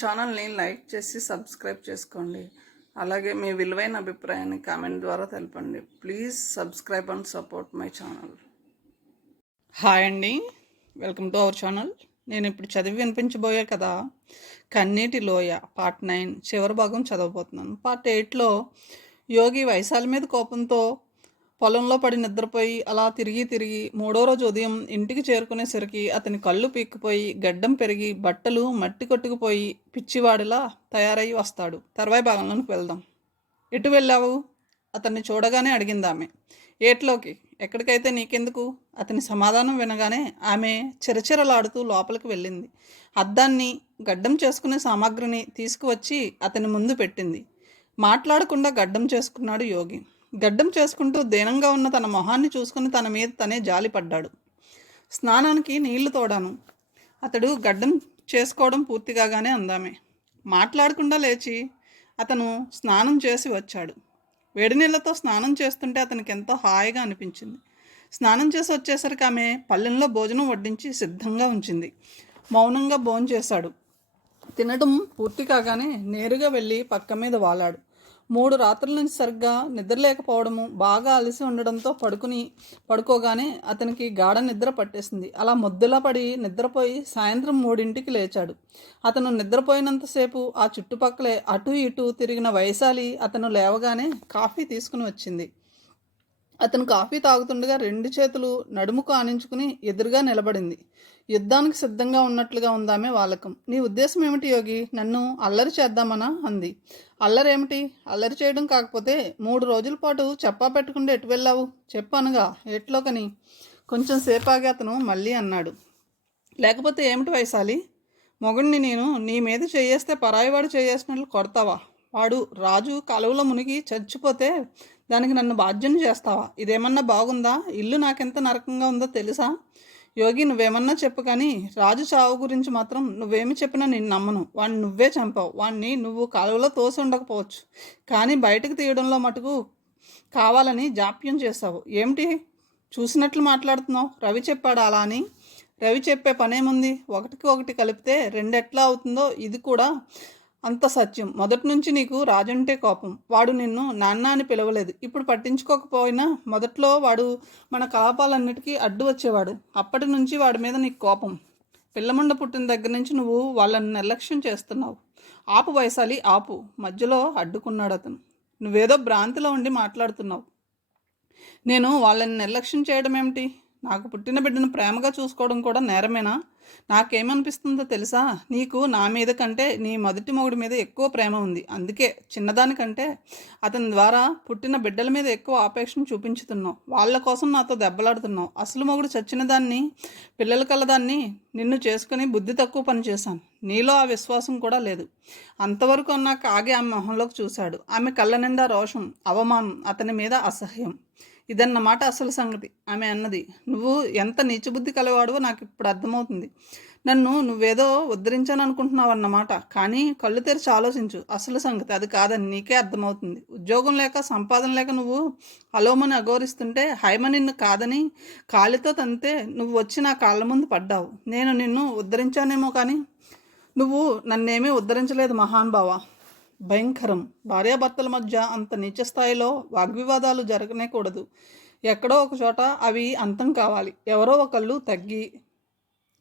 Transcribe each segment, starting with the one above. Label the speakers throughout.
Speaker 1: ఛానల్ని లైక్ చేసి సబ్స్క్రైబ్ చేసుకోండి. అలాగే మీ విలువైన అభిప్రాయాన్ని కామెంట్ ద్వారా తెలపండి. Please subscribe and support my channel hi అండి. వెల్కమ్ టు అవర్ ఛానల్ నేను ఇప్పుడు చదివి వినిపించబోయే కదా కన్నీటి లోయ పార్ట్ నైన్ చివరి భాగం చదవబోతున్నాను. పార్ట్ ఎయిట్లో యోగి వైశాలి మీద కోపంతో పొలంలో పడి నిద్రపోయి అలా తిరిగి తిరిగి మూడో రోజు ఉదయం ఇంటికి చేరుకునేసరికి అతని కళ్ళు పీక్కుపోయి గడ్డం పెరిగి బట్టలు మట్టి కొట్టుకుపోయి పిచ్చివాడిలా తయారై వస్తాడు. తర్వాయి భాగంలోకి వెళ్దాం. ఎటు వెళ్ళావు? అతన్ని చూడగానే అడిగింది ఆమె ఏట్లోకి? ఎక్కడికైతే నీకెందుకు? అతని సమాధానం వినగానే ఆమె చిరచిరలాడుతూ లోపలికి వెళ్ళింది. అద్దాన్ని గడ్డం చేసుకునే సామాగ్రిని తీసుకువచ్చి అతని ముందు పెట్టింది. మాట్లాడకుండా గడ్డం చేసుకున్నాడు యోగి. గడ్డం చేసుకుంటూ దీనంగా ఉన్న తన మొహాన్ని చూసుకుని తన మీద తనే జాలిపడ్డాడు స్నానానికి నీళ్ళు తోడాను. అతడు గడ్డం చేసుకోవడం పూర్తి కాగానే అందామే. మాట్లాడకుండా లేచి అతను స్నానం చేసి వచ్చాడు. వేడి నీళ్ళతో స్నానం చేస్తుంటే అతనికి ఎంతో హాయిగా అనిపించింది. స్నానం చేసి వచ్చేసరికి ఆమె పల్లెంలో భోజనం వడ్డించి సిద్ధంగా ఉంచింది. మౌనంగా భోజనం చేశాడు తినడం పూర్తి కాగానే నేరుగా వెళ్ళి పక్క మీద వాలాడు. మూడు రాత్రుల నుంచి సరిగ్గా నిద్రలేకపోవడము బాగా అలసి ఉండడంతో పడుకుని పడుకోగానే అతనికి గాఢ నిద్ర పట్టేసింది. అలా ముద్దలా పడి నిద్రపోయి సాయంత్రం మూడింటికి లేచాడు. అతను నిద్రపోయినంతసేపు ఆ చుట్టుపక్కలే అటు ఇటు తిరిగిన వైశాలి అతను లేవగానే కాఫీ తీసుకుని వచ్చింది. అతను కాఫీ తాగుతుండగా రెండు చేతులు నడుముకు ఆనించుకుని ఎదురుగా నిలబడింది. యుద్ధానికి సిద్ధంగా ఉన్నట్లుగా ఉందామే వాలకం. నీ ఉద్దేశం ఏమిటి యోగి? నన్ను అల్లరి చేద్దామనా? అంది. అల్లరేమిటి? అల్లరి చేయడం కాకపోతే మూడు రోజుల పాటు చెప్పా పెట్టుకుంటే ఎటు వెళ్ళావు? చెప్పనుగా ఎట్లోకని? కొంచెం సేపాగా అతను మళ్ళీ అన్నాడు. లేకపోతే ఏమిటి వైశాలి? మొగుడిని నేను నీ మీద చేయేస్తే పరాయివాడు చేయేసినట్లు కొడతావా? వాడు రాజు కాలువలో మునిగి చచ్చిపోతే దానికి నన్ను బాధ్యం చేస్తావా? ఇదేమన్నా బాగుందా? ఇల్లు నాకెంత నరకంగా ఉందో తెలుసా? యోగి నువ్వేమన్నా చెప్పు కానీ రాజు చావు గురించి మాత్రం నువ్వేమి చెప్పినా నేను నమ్మను. వాడిని నువ్వే చంపావు. వాడిని నువ్వు కాలువలో తోసి ఉండకపోవచ్చు. కానీ బయటకు తీయడంలో మటుకు కావాలని జాప్యం చేస్తావు ఏమిటి? చూసినట్లు మాట్లాడుతున్నావు. రవి చెప్పాడు అలా అని? రవి చెప్పే పనేముంది? ఒకటికి ఒకటి కలిపితే రెండెట్లా అవుతుందో ఇది కూడా అంత సత్యం. మొదటి నుంచి నీకు రాజంటే కోపం. వాడు నిన్ను నాన్న అని పిలవలేదు. ఇప్పుడు పట్టించుకోకపోయినా మొదట్లో వాడు మన కలాపాలన్నిటికీ అడ్డు వచ్చేవాడు. అప్పటి నుంచి వాడి మీద నీకు కోపం. పిల్లముండ పుట్టిన దగ్గర నుంచి నువ్వు వాళ్ళని నిర్లక్ష్యం చేస్తున్నావు. ఆపు వైశాలి ఆపు. మధ్యలో అడ్డుకున్నాడు అతను. నువ్వేదో భ్రాంతిలో ఉండి మాట్లాడుతున్నావు. నేను వాళ్ళని నిర్లక్ష్యం చేయడం ఏమిటి నాకు పుట్టిన బిడ్డను ప్రేమగా చూసుకోవడం కూడా నేరమేనా? నాకేమనిపిస్తుందో తెలుసా? నీకు నా మీద కంటే నీ మొదటి మొగుడి మీద ఎక్కువ ప్రేమ ఉంది. అందుకే చిన్నదానికంటే అతని ద్వారా పుట్టిన బిడ్డల మీద ఎక్కువ ఆపేక్షను చూపించుతున్నావు. వాళ్ళ కోసం నాతో దెబ్బలాడుతున్నావు. అసలు మొగుడు చచ్చిన దాన్ని పిల్లల కలదాన్ని నిన్ను చేసుకుని బుద్ధి తక్కువ పని చేశాను. నీలో ఆ విశ్వాసం కూడా లేదు. అంతవరకు అన్నాక ఆగి ఆమె మొహంలోకి చూశాడు. ఆమె కళ్ళ నిండా రోషం అవమానం అతని మీద అసహ్యం. ఇదన్నమాట అసలు సంగతి. ఆమె అన్నది నువ్వు ఎంత నీచబుద్ధి కలవాడువో నాకు ఇప్పుడు అర్థమవుతుంది. నన్ను నువ్వేదో ఉద్ధరించాను అనుకుంటున్నావు అన్నమాట కానీ కళ్ళు తెరిచి ఆలోచించు. అసలు సంగతి అది కాదని నీకే అర్థమవుతుంది. ఉద్యోగం లేక సంపాదన లేక నువ్వు అలోమని అగౌరిస్తుంటే హైమ నిన్ను కాదని కాలితో తంతే నువ్వు వచ్చి నా కాళ్ళ ముందు పడ్డావు. నేను నిన్ను ఉద్ధరించానేమో కానీ నువ్వు నన్నేమీ ఉద్ధరించలేదు మహానుభావ భయంకరం. భార్యాభర్తల మధ్య అంత నీచ స్థాయిలో వాగ్వివాదాలు జరగనేకూడదు. ఎక్కడో ఒక చోట అవి అంతం కావాలి. ఎవరో ఒకళ్ళు తగ్గి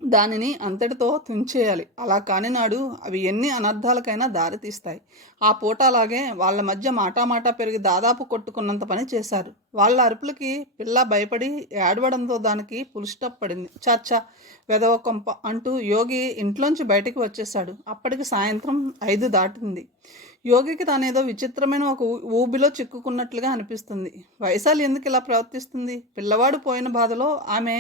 Speaker 1: దానిని అంతటితో తుంచేయాలి. అలా కాని నాడు అవి ఎన్ని అనర్థాలకైనా దారితీస్తాయి ఆ పూట అలాగే వాళ్ళ మధ్య మాటామాటా పెరిగి దాదాపు కొట్టుకున్నంత పని చేశారు. వాళ్ళ అరుపులకి పిల్ల భయపడి ఏడవడంతో దానికి పులుస్టప్ పడింది. చాచా వెదవకొంప అంటూ యోగి ఇంట్లోంచి బయటికి వచ్చేశాడు. అప్పటికి సాయంత్రం ఐదు దాటింది. యోగికి తానేదో విచిత్రమైన ఒక ఊబిలో చిక్కుకున్నట్లుగా అనిపిస్తుంది. వైశాలి ఎందుకు ఇలా ప్రవర్తిస్తుంది? పిల్లవాడు పోయిన బాధలో ఆమె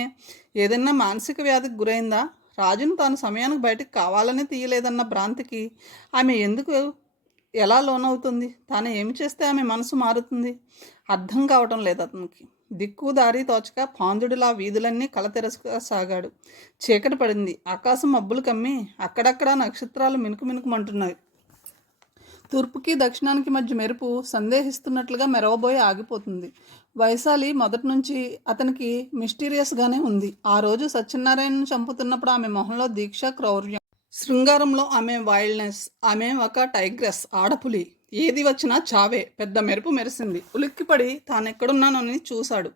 Speaker 1: ఏదైనా మానసిక వ్యాధికి గురైందా? రాజును తాను సమయానికి బయటకు కావాలని తీయలేదన్న భ్రాంతికి ఆమె ఎందుకు ఎలా లోనవుతుంది? తాను ఏమి చేస్తే ఆమె మనసు మారుతుంది? అర్థం కావటం లేదు అతనికి. దిక్కు దారి తోచక పాందుడిలా వీధులన్నీ కలతెరసాగాడు చీకటి పడింది. ఆకాశం మబ్బులు కమ్మి అక్కడక్కడ నక్షత్రాలు మినుకు మినుకుమంటున్నాయి. తూర్పుకి దక్షిణానికి మధ్య మెరుపు సందేహిస్తున్నట్లుగా మెరవబోయి ఆగిపోతుంది. వైశాలి మొదటి నుంచి అతనికి మిస్టీరియస్గానే ఉంది. ఆ రోజు సత్యనారాయణను చంపుతున్నప్పుడు ఆమె మొహంలో దీక్ష క్రౌర్యం. శృంగారంలో ఆమె వైల్డ్నెస్ ఆమె ఒక టైగ్రెస్ ఆడపులి. ఏది వచ్చినా చావే పెద్ద మెరుపు మెరిసింది. ఉలిక్కిపడి తానెక్కడున్నానని చూశాడు.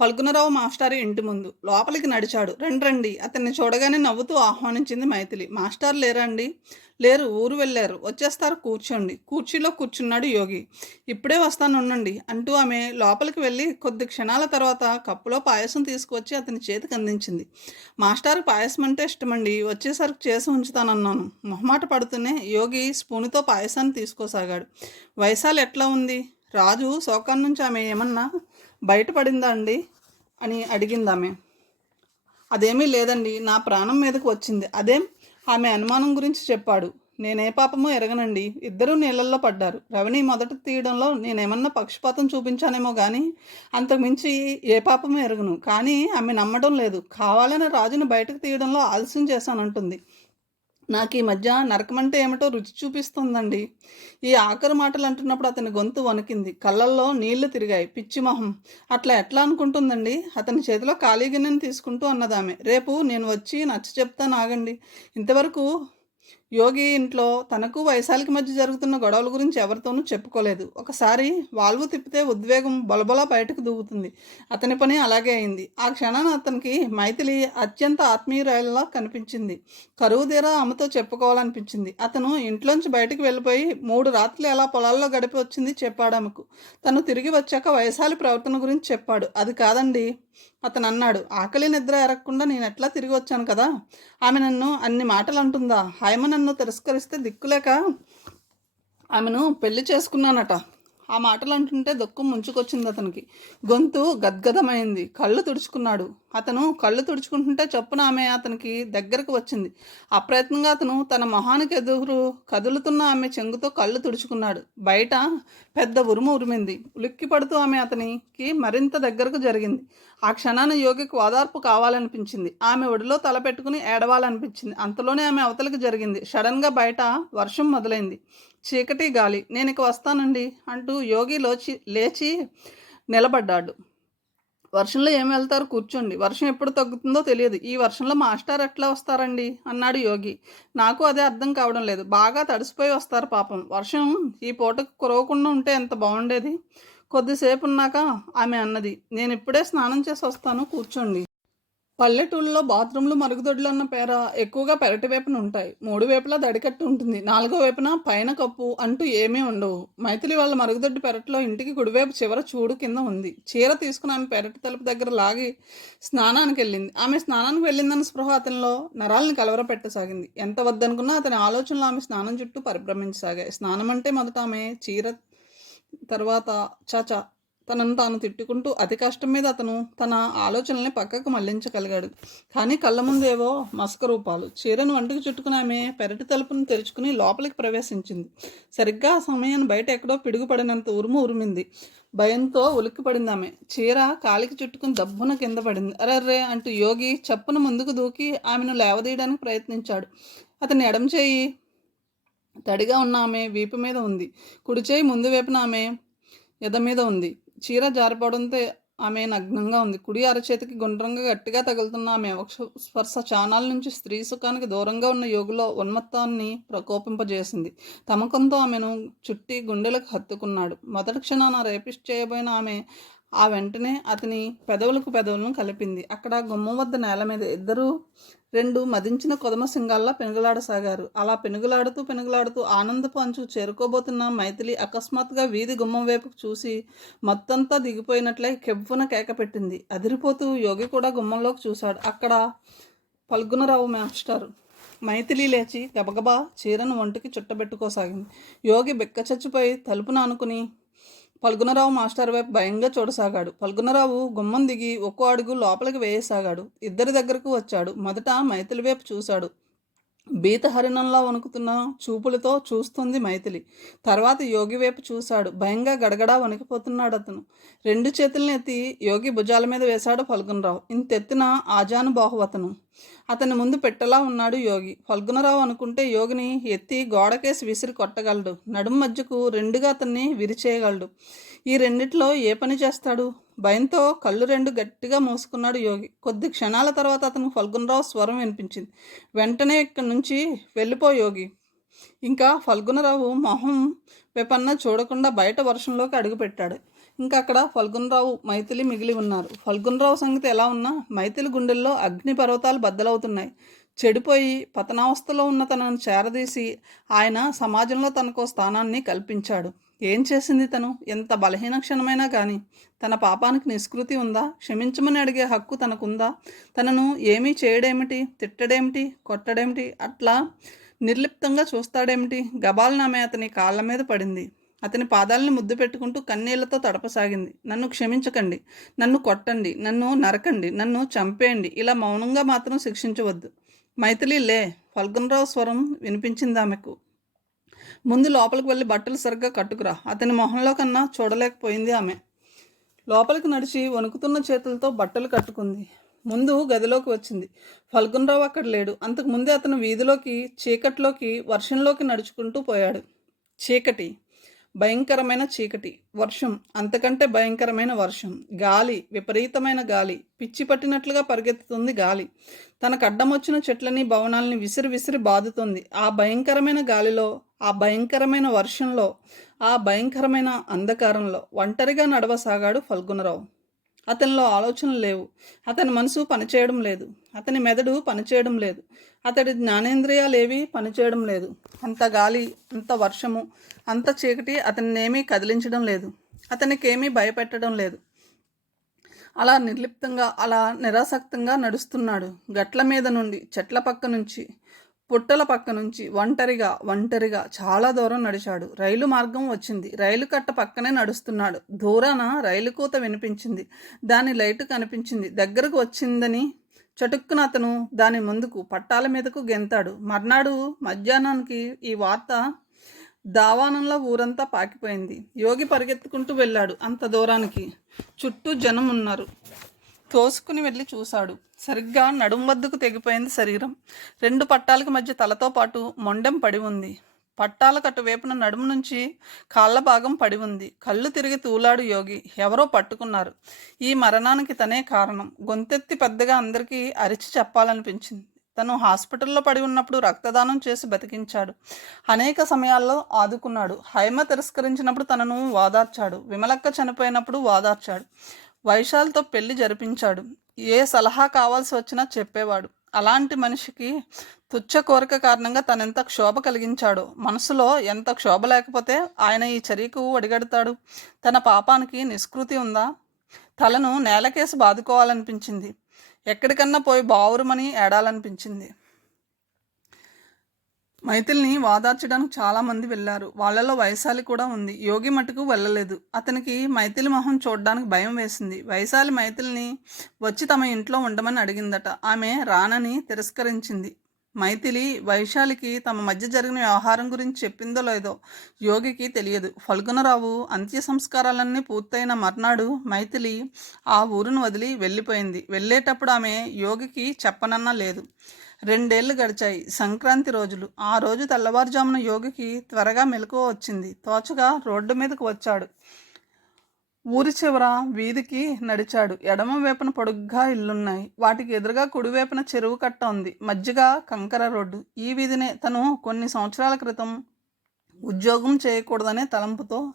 Speaker 1: పల్గునరావు మాస్టారు ఇంటి ముందు. లోపలికి నడిచాడు. రండి రండి. అతన్ని చూడగానే నవ్వుతూ ఆహ్వానించింది మైథిలి. మాస్టర్ లేరండి? లేరు ఊరు వెళ్ళారు. వచ్చేస్తారు కూర్చోండి. కూర్చీలో కూర్చున్నాడు యోగి. ఇప్పుడే వస్తాను ఉండండి అంటూ ఆమె లోపలికి వెళ్ళి కొద్ది క్షణాల తర్వాత కప్పులో పాయసం తీసుకువచ్చి అతని చేతికి అందించింది. మాస్టర్ పాయసం అంటే ఇష్టమండి. వచ్చేసరికి చేసి ఉంచుతానన్నాను. మొహమాట పడుతూనే యోగి స్పూనుతో పాయసాన్ని తీసుకోసాగాడు. వయసాలు ఎట్లా ఉంది? రాజు శోకం నుంచి ఆమె ఏమన్నా బయటపడిందా అండి? అని అడిగింది ఆమె. అదేమీ లేదండి. నా ప్రాణం మీదకు వచ్చింది. అదేం ఆమె అనుమానం గురించి చెప్పాడు. నేనే పాపమో ఎరగనండి. ఇద్దరూ నీళ్ళల్లో పడ్డారు. రవిని మొదట తీయడంలో నేనేమన్నా పక్షపాతం చూపించానేమో కానీ అంతకుమించి ఏ పాపమో ఎరగను. కానీ ఆమె నమ్మడం లేదు. కావాలని రాజుని బయటకు తీయడంలో ఆలస్యం చేశానంటుంది. నాకు ఈ మధ్య నరకమంటే ఏమిటో రుచి చూపిస్తుందండి. ఈ ఆఖరి మాటలు అంటున్నప్పుడు అతని గొంతు వణికింది. కళ్ళల్లో నీళ్ళు తిరిగాయి. పిచ్చి మొహం. అట్లా ఎట్లా అనుకుంటుందండి? అతని చేతిలో ఖాళీ గిన్నెని తీసుకుంటూ అన్నదామె. రేపు నేను వచ్చి నచ్చ చెప్తాను ఆగండి ఇంతవరకు యోగి ఇంట్లో తనకు వైశాలికి మధ్య జరుగుతున్న గొడవల గురించి ఎవరితోనూ చెప్పుకోలేదు. ఒకసారి వాల్వు తిప్పితే ఉద్వేగం బొలబొల బయటకు దూకుతుంది. అతని పని అలాగే అయింది. ఆ క్షణాన అతనికి మైథిలి అత్యంత ఆత్మీయురాయలా కనిపించింది. కరువు తీరా ఆమెతో చెప్పుకోవాలనిపించింది. అతను ఇంట్లోంచి బయటకు వెళ్ళిపోయి మూడు రాత్రులు ఎలా పొలాల్లో గడిపి వచ్చింది చెప్పాడు ఆమెకు. తను తిరిగి వచ్చాక వైశాలి ప్రవర్తన గురించి చెప్పాడు. అది కాదండి. అతను అన్నాడు ఆకలి నిద్ర ఎరగకుండా నేను ఎట్లా తిరిగి వచ్చాను కదా? ఆమె నన్ను అన్ని మాటలు అంటుందా హాయమ నన్ను తిరస్కరిస్తే దిక్కులేక ఆమెను పెళ్ళి చేసుకున్నానట. ఆ మాటలు అంటుంటే దుఃఖం ముంచుకొచ్చింది అతనికి. గొంతు గద్గదమైంది. కళ్ళు తుడుచుకున్నాడు. అతను కళ్ళు తుడుచుకుంటుంటే చొప్పున ఆమె అతనికి దగ్గరకు వచ్చింది. అప్రయత్నంగా అతను తన మొహానికి ఎదురు కదులుతున్న ఆమె చెంగుతో కళ్ళు తుడుచుకున్నాడు. బయట పెద్ద ఉరుము ఉరిమింది. ఉలిక్కి పడుతూ ఆమె అతనికి మరింత దగ్గరకు జరిగింది. ఆ క్షణాన యోగికి ఓదార్పు కావాలనిపించింది. ఆమె ఒడిలో తల పెట్టుకుని ఏడవాలనిపించింది. అంతలోనే ఆమె అవతలికి జరిగింది. సడన్గా బయట వర్షం మొదలైంది. చీకటి గాలి. నేను ఇక వస్తానండి అంటూ యోగి లోచి లేచి నిలబడ్డాడు. వర్షంలో ఏం వెళ్తారు కూర్చోండి. వర్షం ఎప్పుడు తగ్గుతుందో తెలియదు. ఈ వర్షంలో మాస్టర్ ఎట్లా వస్తారండి? అన్నాడు యోగి. నాకు అదే అర్థం కావడం లేదు. బాగా తడిసిపోయి వస్తారు పాపం. వర్షం ఈ పూటకు కురవకుండా ఉంటే ఎంత బాగుండేది? కొద్దిసేపు ఉన్నాక ఆమె అన్నది. నేను ఇప్పుడే స్నానం చేసి వస్తాను. కూర్చోండి. పల్లెటూళ్ళలో బాత్రూంలు మరుగుదొడ్లు అన్న పేర ఎక్కువగా పెరటి వైపున ఉంటాయి. మూడు వైపులా దడికట్టు ఉంటుంది. నాలుగో వైపున పైన కప్పు అంటూ ఏమీ ఉండవు. మైథిలి వాళ్ళ మరుగుదొడ్డి పెరట్లో ఇంటికి కుడివైపు చివర చూడు కింద ఉంది. చీర తీసుకుని ఆమె పెరటి తలుపు దగ్గర లాగి స్నానానికి వెళ్ళింది. ఆమె స్నానానికి వెళ్ళిందన్న స్పృహ అతనిలో నరాలను కలవరపెట్టసాగింది. ఎంత వద్దనుకున్నా అతని ఆలోచనలో ఆమె స్నానం చుట్టూ పరిభ్రమించసాగాయి. స్నానం అంటే మొదట ఆమె చీర తర్వాత చాచా తనను తాను తిట్టుకుంటూ అతి కష్టం మీద అతను తన ఆలోచనల్ని పక్కకు మళ్ళించగలిగాడు. కానీ కళ్ళ ముందేవో ఏవో మసక రూపాలు. చీరను వంటకు చుట్టుకుని ఆమె పెరటి తలుపును తెరుచుకుని లోపలికి ప్రవేశించింది. సరిగ్గా ఆ సమయాన్ని బయట ఎక్కడో పిడుగుపడినంత ఉరుము ఉరిమింది. భయంతో ఉలిక్కిపడింది ఆమె. చీర కాలికి చుట్టుకుని దబ్బున కింద పడింది. అరర్రే అంటూ యోగి చప్పున ముందుకు దూకి ఆమెను లేవదీయడానికి ప్రయత్నించాడు. అతని ఎడమ చేయి తడిగా ఉన్న ఆమె వీపు మీద ఉంది. కుడి చేయి ముందు వైపున ఆమె ఎద మీద ఉంది. చీర జారిపోవడంతో ఆమె నగ్నంగా ఉంది. కుడి అరచేతికి గుండ్రంగా గట్టిగా తగులుతున్న ఆమె స్పర్శ చానాల నుంచి స్త్రీ సుఖానికి దూరంగా ఉన్న యోగులో ఉన్మత్తాన్ని ప్రకోపింపజేసింది. తమకంతో ఆమెను చుట్టి గుండెలకు హత్తుకున్నాడు. మొదటి క్షణాన రేపిస్ట్ చేయబోయిన ఆమె ఆ వెంటనే అతని పెదవులకు పెదవులను కలిపింది. అక్కడ గుమ్మం వద్ద నేల మీద ఇద్దరు రెండు మదించిన కొదమ సింగాల్లా పెనుగులాడసాగారు. అలా పెనుగులాడుతూ పెనుగులాడుతూ ఆనందపు అంచు చేరుకోబోతున్న మైథిలి అకస్మాత్తుగా వీధి గుమ్మం వైపుకు చూసి మొత్తంతా దిగిపోయినట్లే కెవ్వున కేక పెట్టింది. అదిరిపోతూ యోగి కూడా గుమ్మంలోకి చూశాడు. అక్కడ పల్గునరావు మాస్టర్ మైథిలి లేచి గబగబా చీరను ఒంటికి చుట్టబెట్టుకోసాగింది. యోగి బిక్కచచ్చిపోయి చచ్చిపోయి తలుపును పల్గునరావు మాస్టర్ వైపు భయంగా చూడసాగాడు. పల్గునరావు గుమ్మం దిగి ఒక్కో అడుగు లోపలికి వేయసాగాడు. ఇద్దరి దగ్గరకు వచ్చాడు. మొదట మైథిలి వైపు చూశాడు. బీతహరిణంలో వణుకుతున్న చూపులతో చూస్తుంది మైథిలి. తర్వాత యోగి వైపు చూశాడు. భయంగా గడగడా వణికిపోతున్నాడు అతను. రెండు చేతులను ఎత్తి యోగి భుజాల మీద వేశాడు ఫల్గునరావు ఇంతెత్తిన ఆజానుబాహు అతను. అతని ముందు పెట్టలా ఉన్నాడు యోగి. ఫల్గునరావు అనుకుంటే యోగిని ఎత్తి గోడకేసి విసిరి కొట్టగలడు. నడుం మధ్యకు రెండుగా అతన్ని విరిచేయగలడు. ఈ రెండిట్లో ఏ పని చేస్తాడు? భయంతో కళ్ళు రెండు గట్టిగా మూసుకున్నాడు యోగి. కొద్ది క్షణాల తర్వాత అతను ఫల్గుణరావు స్వరం వినిపించింది. వెంటనే ఇక్కడి నుంచి వెళ్ళిపో యోగి. ఇంకా ఫల్గుణరావు మొహం విపన్న చూడకుండా బయట వర్షంలోకి అడుగుపెట్టాడు ఇంకా అక్కడ ఫల్గుణరావు మైథిలి మిగిలి ఉన్నారు. ఫల్గుణరావు సంగతి ఎలా ఉన్నా మైథిలి గుండెల్లో అగ్ని పర్వతాలు బద్దలవుతున్నాయి. చెడిపోయి పతనావస్థలో ఉన్న తనను చేరదీసి ఆయన సమాజంలో తనకు స్థానాన్ని కల్పించాడు. ఏం చేసింది తను? ఎంత బలహీన క్షణమైనా కానీ తన పాపానికి నిష్కృతి ఉందా? క్షమించమని అడిగే హక్కు తనకుందా? తనను ఏమీ చేయడేమిటి? తిట్టడేమిటి? కొట్టడేమిటి? అట్లా నిర్లిప్తంగా చూస్తాడేమిటి? గబాల్నామే అతని కాళ్ళ మీద పడింది. అతని పాదాలను ముద్దు పెట్టుకుంటూ కన్నీళ్ళతో తడపసాగింది. నన్ను క్షమించకండి. నన్ను కొట్టండి. నన్ను నరకండి. నన్ను చంపేయండి. ఇలా మౌనంగా మాత్రం శిక్షించవద్దు. మైథిలి లే ఫల్గన్రావు స్వరం వినిపించింది ఆమెకు ముందు లోపలికి వెళ్ళి బట్టలు సరిగ్గా కట్టుకురా. అతని మొహంలో కన్నా చూడలేకపోయింది ఆమె. లోపలికి నడిచి వణుకుతున్న చేతులతో బట్టలు కట్టుకుంది. ముందు గదిలోకి వచ్చింది. ఫల్గునరావు అక్కడ లేడు. అంతకు ముందే అతను వీధిలోకి చీకట్లోకి వర్షంలోకి నడుచుకుంటూ పోయాడు. చీకటి. భయంకరమైన చీకటి. వర్షం. అంతకంటే భయంకరమైన వర్షం. గాలి. విపరీతమైన గాలి. పిచ్చి పట్టినట్లుగా పరిగెత్తుతుంది గాలి. తనకు అడ్డం వచ్చిన చెట్లని భవనాలని విసిరి విసిరి బాదుతుంది. ఆ భయంకరమైన గాలిలో ఆ భయంకరమైన వర్షంలో ఆ భయంకరమైన అంధకారంలో ఒంటరిగా నడవసాగాడు ఫల్గుణరావు అతనిలో ఆలోచనలు లేవు. అతని మనసు పనిచేయడం లేదు. అతని మెదడు పనిచేయడం లేదు. అతడి జ్ఞానేంద్రియాలేవి పనిచేయడం లేదు. అంత గాలి అంత వర్షము అంత చీకటి అతన్నేమీ కదిలించడం లేదు. అతనికేమీ భయపెట్టడం లేదు. అలా నిర్లిప్తంగా అలా నిరాసక్తంగా నడుస్తున్నాడు. గట్ల మీద నుండి చెట్ల పక్క నుంచి పుట్టల పక్క నుంచి ఒంటరిగా ఒంటరిగా చాలా దూరం నడిచాడు. రైలు మార్గం వచ్చింది. రైలు కట్ట పక్కనే నడుస్తున్నాడు. దూరాన రైలు కూత వినిపించింది. దాని లైటు కనిపించింది. దగ్గరకు వచ్చిందని చటుక్కున అతను దాని ముందుకు పట్టాల మీదకు గెంతాడు. మర్నాడు మధ్యాహ్నానికి ఈ వార్త దావానంలో ఊరంతా పాకిపోయింది. యోగి పరిగెత్తుకుంటూ వెళ్ళాడు అంత దూరానికి. చుట్టూ జనం ఉన్నారు తోసుకుని వెళ్ళి చూశాడు. సరిగ్గా నడుం వద్దకు తెగిపోయింది శరీరం. రెండు పట్టాలకి మధ్య తలతో పాటు మొండెం పడి ఉంది. పట్టాల కట్టువైపున నడుము నుంచి కాళ్ళ భాగం పడి ఉంది. కళ్ళు తిరిగి తూలాడు యోగి. ఎవరో పట్టుకున్నారు. ఈ మరణానికి తనే కారణం. గొంతెత్తి పెద్దగా అందరికీ అరిచి చెప్పాలనిపించింది. తను హాస్పిటల్లో పడి ఉన్నప్పుడు రక్తదానం చేసి బతికించాడు. అనేక సమయాల్లో ఆదుకున్నాడు. హైమ తిరస్కరించినప్పుడు తనను వాదార్చాడు. విమలక్క చనిపోయినప్పుడు వాదార్చాడు. వైశాల్తో పెళ్ళి జరిపించాడు. ఏ సలహా కావాల్సి వచ్చినా చెప్పేవాడు. అలాంటి మనిషికి తుచ్చ కోరిక కారణంగా తనెంత క్షోభ కలిగించాడో మనసులో ఎంత క్షోభ లేకపోతే ఆయన ఈ చర్యకు ఒడిగడతాడు? తన పాపానికి నిష్కృతి ఉందా? తలను నేలకేసి బాదుకోవాలనిపించింది. ఎక్కడికన్నా పోయి బావురుమని ఏడాలనిపించింది. మైథిల్ని వాదార్చడానికి చాలామంది వెళ్ళారు. వాళ్ళలో వైశాలి కూడా ఉంది. యోగి మటుకు వెళ్ళలేదు. అతనికి మైథిలి మొహం చూడడానికి భయం వేసింది. వైశాలి మైథిల్ని వచ్చి తమ ఇంట్లో ఉండమని అడిగిందట. ఆమె రానని తిరస్కరించింది. మైథిలి వైశాలికి తమ మధ్య జరిగిన వ్యవహారం గురించి చెప్పిందో లేదో యోగికి తెలియదు. ఫల్గునరావు అంత్య సంస్కారాలన్నీ పూర్తయిన మర్నాడు మైథిలి ఆ ఊరును వదిలి వెళ్ళిపోయింది. వెళ్ళేటప్పుడు ఆమె యోగికి చెప్పనన్నా లేదు. రెండేళ్ళు గడిచాయి. సంక్రాంతి రోజులు. ఆ రోజు తెల్లవారుజామున యోగికి త్వరగా మెలకువ వచ్చింది. తోచగా రోడ్డు మీదకు వచ్చాడు. ఊరి చివర వీధికి నడిచాడు. ఎడమ వైపున పొడుగ్గా ఇల్లున్నాయి. వాటికి ఎదురుగా కుడివైపున చెరువు కట్ట ఉంది. మధ్యగా కంకర రోడ్డు. ఈ వీధినే తను కొన్ని సంవత్సరాల క్రితం ఉద్యోగం చేయకూడదనే తలంపుతో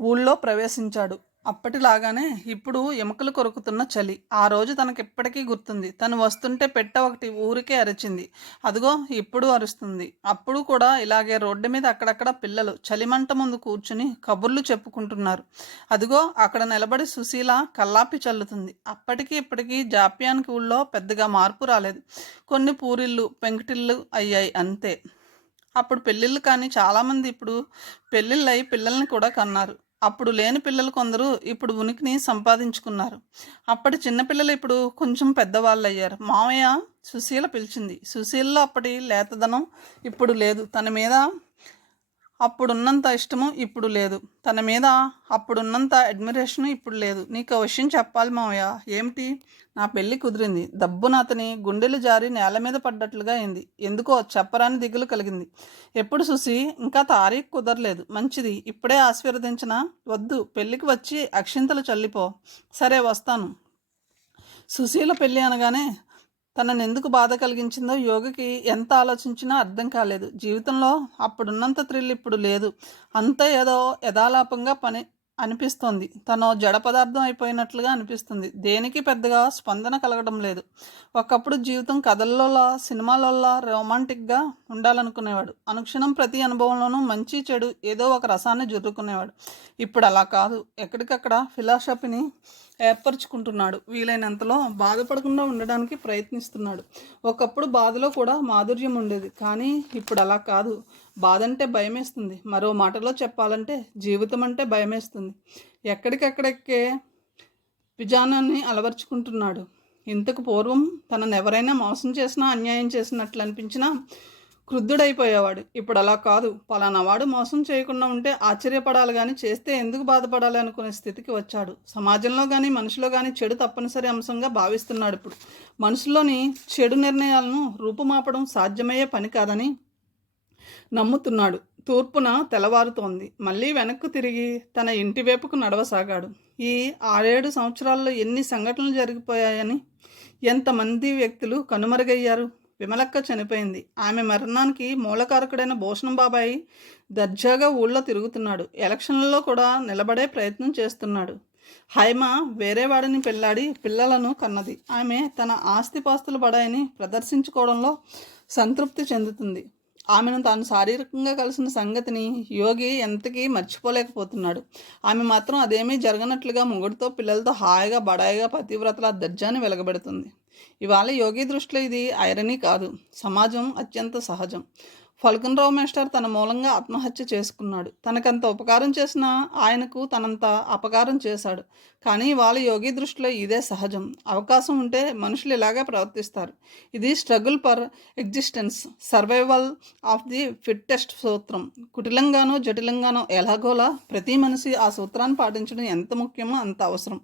Speaker 1: ఊళ్ళో ప్రవేశించాడు. అప్పటిలాగానే ఇప్పుడు ఎముకలు కొరుకుతున్న చలి. ఆ రోజు తనకిప్పటికీ గుర్తుంది. తను వస్తుంటే పెట్ట ఒకటి ఊరికే అరిచింది. అదిగో ఇప్పుడు అరుస్తుంది. అప్పుడు కూడా ఇలాగే రోడ్డు మీద అక్కడక్కడ పిల్లలు చలిమంట ముందు కూర్చుని కబుర్లు చెప్పుకుంటున్నారు. అదిగో అక్కడ నిలబడి సుశీల కల్లాపి చల్లుతుంది. అప్పటికి ఇప్పటికీ జాప్యానికి ఊళ్ళో పెద్దగా మార్పు రాలేదు. కొన్ని పూరిళ్ళు పెంకుటిళ్ళు అయ్యాయి అంతే. అప్పుడు పెళ్ళిళ్ళు కానీ చాలామంది ఇప్పుడు పెళ్ళిళ్ళు అయి పిల్లల్ని కూడా కన్నారు. అప్పుడు లేని పిల్లలు కొందరు ఇప్పుడు ఉనికిని సంపాదించుకున్నారు. అప్పటి చిన్నపిల్లలు ఇప్పుడు కొంచెం పెద్దవాళ్ళు అయ్యారు మామయ్య సుశీల పిలిచింది. సుశీలలో అప్పటి లేతదనం ఇప్పుడు లేదు. తన మీద అప్పుడున్నంత ఇష్టము ఇప్పుడు లేదు. తన మీద అప్పుడున్నంత అడ్మిరేషన్ ఇప్పుడు లేదు. నీకు విషయం చెప్పాలి మావయ్య. ఏమిటి? నా పెళ్ళి కుదిరింది. దబ్బున అతని గుండెలు జారి నేల మీద పడ్డట్లుగా అయింది. ఎందుకో చెప్పరాని దిగులు కలిగింది. ఎప్పుడు చూసి ఇంకా తారీఖు కుదరలేదు. మంచిది. ఇప్పుడే ఆశీర్వదించిన. వద్దు. పెళ్ళికి వచ్చి అక్షింతలు చల్లిపో. సరే వస్తాను. సుశీల పెళ్ళి అనగానే తనను ఎందుకు బాధ కలిగించిందో యోగికి ఎంత ఆలోచించినా అర్థం కాలేదు. జీవితంలో అప్పుడున్నంత థ్రిల్ ఇప్పుడు లేదు. అంత ఏదో యథాలాపంగా పని అనిపిస్తోంది. తను జడ పదార్థం అయిపోయినట్లుగా అనిపిస్తుంది. దేనికి పెద్దగా స్పందన కలగడం లేదు. ఒకప్పుడు జీవితం కథల్లోలా సినిమాలల్లా రొమాంటిక్గా ఉండాలనుకునేవాడు. అనుక్షణం ప్రతి అనుభవంలోనూ మంచి చెడు ఏదో ఒక రసాన్ని జరుపుకునేవాడు ఇప్పుడు అలా కాదు. ఎక్కడికక్కడ ఫిలాసఫీని ఏర్పరచుకుంటున్నాడు. వీలైనంతలో బాధపడకుండా ఉండడానికి ప్రయత్నిస్తున్నాడు. ఒకప్పుడు బాధలో కూడా మాధుర్యం ఉండేది. కానీ ఇప్పుడు అలా కాదు. బాధ అంటే భయమేస్తుంది. మరో మాటలో చెప్పాలంటే జీవితం అంటే భయమేస్తుంది. ఎక్కడికెక్కడెక్కే విజానాన్ని అలవర్చుకుంటున్నాడు. ఇంతకు పూర్వం తనను ఎవరైనా మోసం చేసినా అన్యాయం చేసినట్లు అనిపించినా క్రుద్ధుడైపోయేవాడు. ఇప్పుడు అలా కాదు. పలానా వాడు మోసం చేయకుండా ఉంటే ఆశ్చర్యపడాలి కానీ చేస్తే ఎందుకు బాధపడాలి అనుకునే స్థితికి వచ్చాడు. సమాజంలో కానీ మనిషిలో కానీ చెడు తప్పనిసరి అంశంగా భావిస్తున్నాడు ఇప్పుడు. మనుషుల్లోని చెడు నిర్ణయాలను రూపుమాపడం సాధ్యమయ్యే పని కాదని నమ్ముతున్నాడు. తూర్పున తెల్లవారుతోంది. మళ్ళీ వెనక్కు తిరిగి తన ఇంటి వైపుకు నడవసాగాడు. ఈ ఆరేడు సంవత్సరాల్లో ఎన్ని సంఘటనలు జరిగిపోయాయని ఎంతమంది వ్యక్తులు కనుమరుగయ్యారు? విమలక్క చనిపోయింది. ఆమె మరణానికి మూలకారకుడైన భూషణం బాబాయి దర్జాగా ఊళ్ళో తిరుగుతున్నాడు. ఎలక్షన్లలో కూడా నిలబడే ప్రయత్నం చేస్తున్నాడు. హైమ వేరే వాడిని పెళ్ళాడి పిల్లలను కన్నది. ఆమె తన ఆస్తిపాస్తులు బడాయిని ప్రదర్శించుకోవడంలో సంతృప్తి చెందుతుంది. ఆమెను తాను శారీరకంగా కలిసిన సంగతిని యోగి ఎంతకీ మర్చిపోలేకపోతున్నాడు. ఆమె మాత్రం అదేమీ జరగనట్లుగా మొగుడితో పిల్లలతో హాయిగా బడాయిగా పతివ్రతల దర్జాన్ని వెలగబెడుతుంది. ఇవాళ యోగి దృష్టిలో ఇది ఐరనీ కాదు. సమాజం అత్యంత సహజం. ఫల్కన్రావు మేస్టర్ తన మూలంగా ఆత్మహత్య చేసుకున్నాడు. తనకంత ఉపకారం చేసినా ఆయనకు తనంత అపకారం చేశాడు. కానీ వాళ్ళ యోగి దృష్టిలో ఇదే సహజం. అవకాశం ఉంటే మనుషులు ఇలాగే ప్రవర్తిస్తారు. ఇది struggle for existence. Survival of the fittest సూత్రం. కుటిలంగానో జటిలంగానో ఎలాగోలా ప్రతి మనిషి ఆ సూత్రాన్ని పాటించడం ఎంత ముఖ్యమో అంత అవసరం.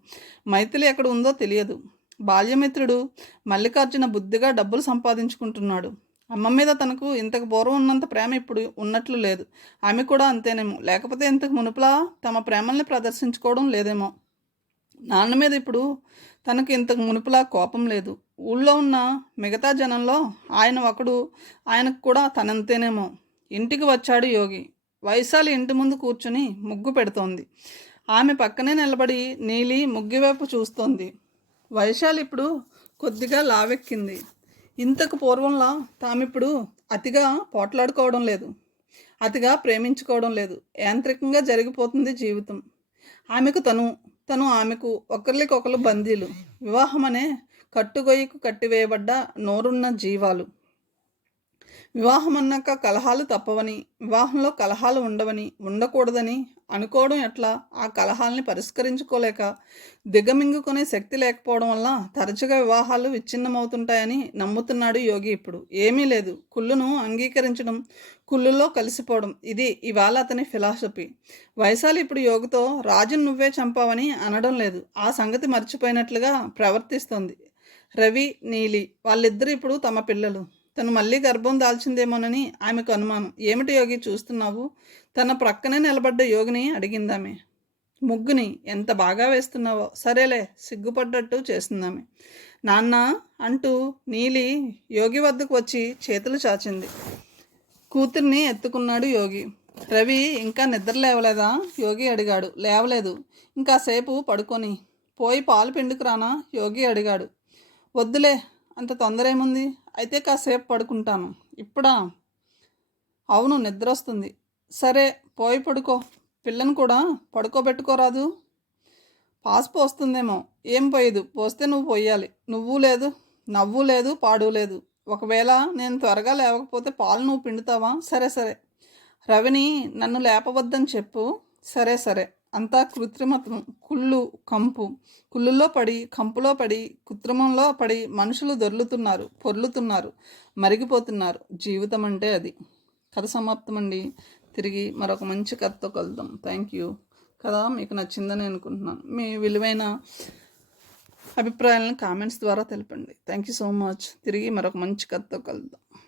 Speaker 1: మైథిలి ఎక్కడ ఉందో తెలియదు. బాల్యమిత్రుడు మల్లికార్జున బుద్ధిగా డబ్బులు సంపాదించుకుంటున్నాడు. అమ్మ మీద తనకు ఇంతకు పూర్వం ఉన్నంత ప్రేమ ఇప్పుడు ఉన్నట్లు లేదు. ఆమె కూడా అంతేనేమో. లేకపోతే ఇంతకు మునుపులా తమ ప్రేమల్ని ప్రదర్శించుకోవడం లేదేమో. నాన్న మీద ఇప్పుడు తనకు ఇంతకు మునుపులా కోపం లేదు. ఊళ్ళో ఉన్న మిగతా జనంలో ఆయన ఒకడు ఆయనకు కూడా తనంతేనేమో. ఇంటికి వచ్చాడు యోగి. వైశాలి ఇంటి ముందు కూర్చుని ముగ్గు పెడుతోంది. ఆమె పక్కనే నిలబడి నీలి ముగ్గు వైపు చూస్తోంది. వైశాలి ఇప్పుడు కొద్దిగా లావెక్కింది. ఇంతకు పూర్వంలా తామిప్పుడు అతిగా పోట్లాడుకోవడం లేదు. అతిగా ప్రేమించుకోవడం లేదు. యాంత్రికంగా జరిగిపోతుంది జీవితం. ఆమెకు తను తను ఆమెకు ఒకరికొకరు బందీలు వివాహం అనే కట్టుగొయ్యకు కట్టివేయబడ్డ నోరున్న జీవాలు. వివాహం అన్నాక కలహాలు తప్పవని వివాహంలో కలహాలు ఉండవని ఉండకూడదని అనుకోవడం ఎట్లా? ఆ కలహాలని పరిష్కరించుకోలేక దిగమింగుకునే శక్తి లేకపోవడం వల్ల తరచుగా వివాహాలు విచ్ఛిన్నమవుతుంటాయని నమ్ముతున్నాడు యోగి ఇప్పుడు. ఏమీ లేదు. కుళ్ళును అంగీకరించడం కుళ్ళులో కలిసిపోవడం ఇది ఇవాళ అతని ఫిలాసఫీ. వైశాలి ఇప్పుడు యోగితో రాజును నువ్వే చంపావని అనడం లేదు. ఆ సంగతి మర్చిపోయినట్లుగా ప్రవర్తిస్తోంది. రవి నీలి వాళ్ళిద్దరు ఇప్పుడు తమ పిల్లలు. తను మళ్ళీ గర్భం దాల్చిందేమోనని ఆమెకు అనుమానం. ఏమిటి యోగి చూస్తున్నావు? తన ప్రక్కనే నిలబడ్డ యోగిని అడిగిందామె. ముగ్గుని ఎంత బాగా వేస్తున్నావో? సరేలే సిగ్గుపడ్డట్టు చేసిందామె. నాన్న అంటూ నీలి యోగి వద్దకు వచ్చి చేతులు చాచింది. కూతుర్ని ఎత్తుకున్నాడు యోగి. రవి ఇంకా నిద్ర లేవలేదా? యోగి అడిగాడు. లేవలేదు. ఇంకాసేపు పడుకొని. పోయి పాలు పిండుకురానా? యోగి అడిగాడు. వద్దులే అంత తొందర ఏముంది అయితే కాసేపు పడుకుంటాను. ఇప్పుడా? అవును నిద్ర వస్తుంది సరే పోయి పడుకో. పిల్లని కూడా పడుకోబెట్టుకోరాదు పాస్ పోస్తుందేమో. ఏం పోయదు? పోస్తే నువ్వు పోయాలి. నువ్వు లేదు నవ్వు లేదు పాడు లేదు. ఒకవేళ నేను త్వరగా లేవకపోతే పాలు నువ్వు పిండుతావా? సరే సరే. రవిని నన్ను లేపవద్దని చెప్పు. సరే సరే. అంతా కృత్రిమత్వం కుళ్ళు కంపు. కుళ్ళులో పడి కంపులో పడి కృత్రిమంలో పడి మనుషులు దొర్లుతున్నారు పొర్లుతున్నారు మరిగిపోతున్నారు. జీవితం అంటే అది. కథ సమాప్తం అండి తిరిగి మరొక మంచి కథతో కలుద్దాం. Thank you. కథ మీకు నచ్చిందని అనుకుంటున్నాను. మీ విలువైన అభిప్రాయాలను కామెంట్స్ ద్వారా తెలపండి. Thank you so much. తిరిగి మరొక మంచి కథతో కలుద్దాం.